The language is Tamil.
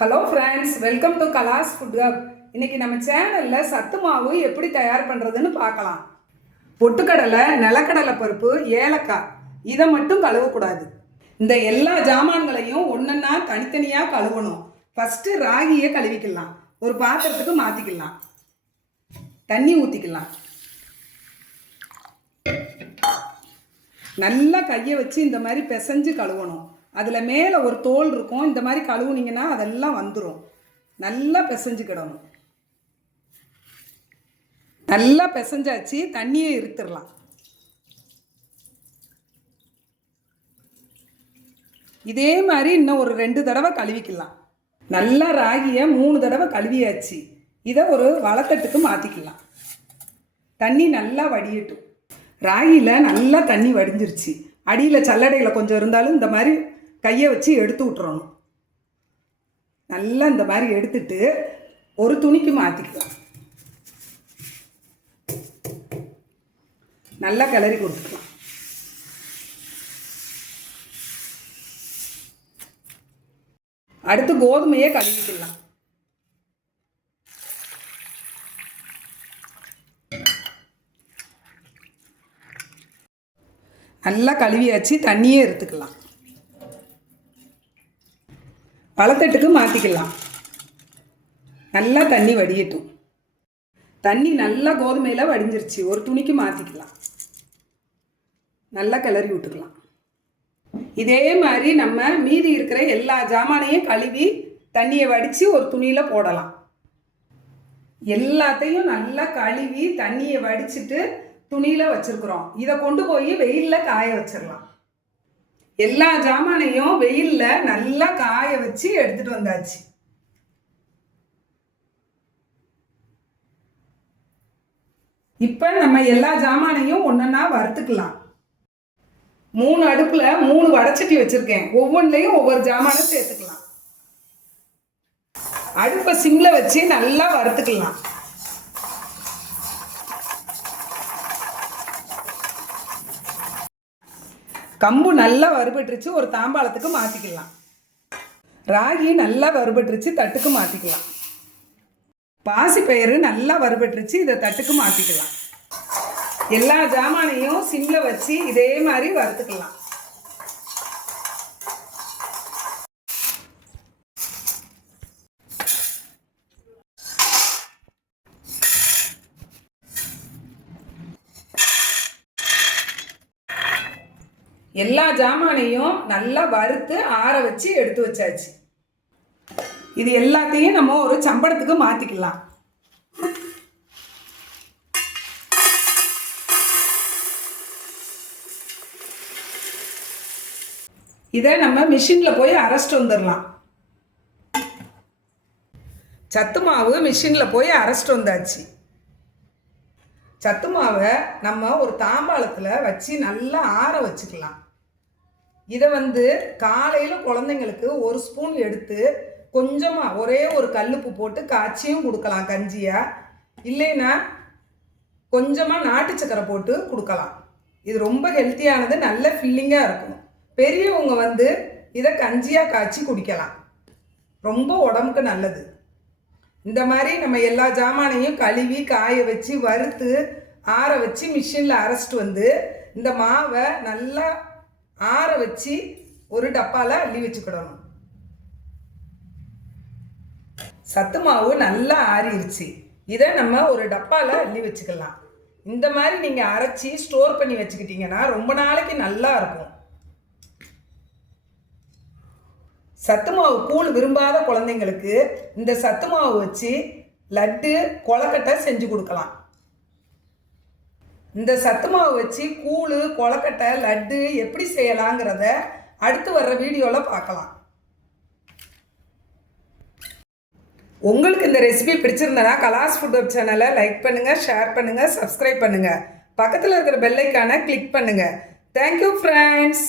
Hello friends, welcome to Kala's food hub. இன்றைக்கி நம்ம சேனலில் சத்து மாவு எப்படி தயார் பண்ணுறதுன்னு பார்க்கலாம். பொட்டுக்கடலை, நிலக்கடலை பருப்பு, ஏலக்காய் இதை மட்டும் கழுவக்கூடாது. இந்த எல்லா ஜாமான்களையும் ஒன்றா தனித்தனியாக கழுவணும். ஃபஸ்ட்டு ராகியை கழுவிக்கலாம். ஒரு பாத்திரத்துக்கு மாற்றிக்கலாம். தண்ணி ஊற்றிக்கலாம். நல்லா கையை வச்சு இந்த மாதிரி பிசைஞ்சு கழுவணும். அதில் மேலே ஒரு தோல் இருக்கும். இந்த மாதிரி கழுவுனீங்கன்னா அதெல்லாம் வந்துடும். நல்லா பிசைஞ்சுக்கிடணும். நல்லா பிசைஞ்சாச்சு. தண்ணியை இருத்துடலாம். இதே மாதிரி இன்னும் ஒரு 2 தடவை கழுவிக்கலாம். நல்லா ராகியை 3 தடவை கழுவியாச்சு. இதை ஒரு வளத்தட்டுக்கு மாற்றிக்கலாம். தண்ணி நல்லா வடியட்டும். ராகியில் நல்லா தண்ணி வடிஞ்சிருச்சு. அடியில் சல்லடையில் கொஞ்சம் இருந்தாலும் இந்த மாதிரி கையை வச்சு எடுத்து விட்டுறணும். நல்லா இந்த மாதிரி எடுத்துட்டு ஒரு துணிக்கு மாற்றிக்கலாம். நல்லா கிளறி கொடுத்துக்கலாம். அடுத்து கோதுமையை கழுவிக்கலாம். நல்லா கழுவியாச்சு. தண்ணியே எடுத்துக்கலாம். பழத்தட்டுக்கு மாற்றிக்கலாம். நல்லா தண்ணி வடியட்டும். தண்ணி நல்லா கோதுமையில் வடிஞ்சிருச்சு. ஒரு துணிக்கு மாற்றிக்கலாம். நல்லா கிளறி விட்டுக்கலாம். இதே மாதிரி நம்ம மீதி இருக்கிற எல்லா ஜாமானையும் கழுவி தண்ணியை வடித்து ஒரு துணியில் போடலாம். எல்லாத்தையும் நல்லா கழுவி தண்ணியை வடிச்சிட்டு துணியில் வச்சுருக்குறோம். இதை கொண்டு போய் வெயிலில் காய வச்சிடலாம். எல்லா ஜாமானையும் வெயிலில் நல்லா காய வச்சு எடுத்துகிட்டு வந்தாச்சு. இப்போ நம்ம எல்லா ஜாமானையும் ஒன்றா வறுத்துக்கலாம். 3 அடுப்பில் 3 வடைச்சட்டி வச்சுருக்கேன். ஒவ்வொன்றிலையும் ஒவ்வொரு ஜாமானை சேர்த்துக்கலாம். அடுப்பை சிம்மில் வச்சு நல்லா வறுத்துக்கலாம். கம்பு நல்லா வறுபட்டுருச்சு. ஒரு தாம்பாளத்துக்கு மாற்றிக்கலாம். ராகி நல்லா வறுபட்டுருச்சு. தட்டுக்கு மாற்றிக்கலாம். பாசிப்பயிறு நல்லா வறுபட்டுருச்சு. இதை தட்டுக்கு மாற்றிக்கலாம். எல்லா ஜாமானையும் சிம்மில் வச்சு இதே மாதிரி வறுத்துக்கலாம். எல்லா ஜாமானையும் நல்லா வறுத்து ஆற வச்சு எடுத்து வச்சாச்சு. இது எல்லாத்தையும் நம்ம ஒரு சம்படத்துக்கு மாற்றிக்கலாம். இதை நம்ம மிஷினில் போய் அரைச்சிட்டு வந்துடலாம். சத்து மாவு மிஷினில் போய் அரைச்சிட்டு வந்தாச்சு. சத்து மாவை நம்ம ஒரு தாம்பாளத்தில் வச்சு நல்லா ஆற வச்சுக்கலாம். இதை காலையில் குழந்தைங்களுக்கு 1 ஸ்பூன் எடுத்து கொஞ்சமாக ஒரே ஒரு கல்லுப்பு போட்டு காய்ச்சியும் கொடுக்கலாம் கஞ்சியாக. இல்லைன்னா கொஞ்சமாக நாட்டு சக்கரை போட்டு கொடுக்கலாம். இது ரொம்ப ஹெல்த்தியானது. நல்ல ஃபில்லிங்காக இருக்கும். பெரியவங்க இதை கஞ்சியாக காய்ச்சி குடிக்கலாம். ரொம்ப உடம்புக்கு நல்லது. இந்த மாதிரி நம்ம எல்லா ஜாமானையும் கழுவி காய வச்சு வறுத்து ஆற வச்சு மிஷினில் அரைச்சிட்டு இந்த மாவை நல்லா ஆற வச்சு ஒரு டப்பாவில் அள்ளி வச்சுக்கிடணும். சத்து மாவு நல்லா ஆறிடுச்சு. இதை நம்ம ஒரு டப்பாவில் அள்ளி வச்சுக்கலாம். இந்த மாதிரி நீங்கள் அரைச்சி ஸ்டோர் பண்ணி வச்சுக்கிட்டிங்கன்னா ரொம்ப நாளைக்கு நல்லா இருக்கும். சத்து மாவு கூழ் விரும்பாத குழந்தைங்களுக்கு இந்த சத்து மாவு வச்சு லட்டு, கொழக்கட்டை செஞ்சு கொடுக்கலாம். இந்த சத்து மாவு வச்சு கூழ், கொழக்கட்டை, லட்டு எப்படி செய்யலாங்கிறத அடுத்து வர்ற வீடியோவில் பார்க்கலாம். உங்களுக்கு இந்த ரெசிபி பிடிச்சிருந்தனா கலாஸ் ஃபுட் ஹப் சேனலை லைக் பண்ணுங்கள், ஷேர் பண்ணுங்கள், சப்ஸ்கிரைப் பண்ணுங்கள். பக்கத்தில் இருக்கிற பெல் ஐக்கானை கிளிக் பண்ணுங்கள். Thank you friends.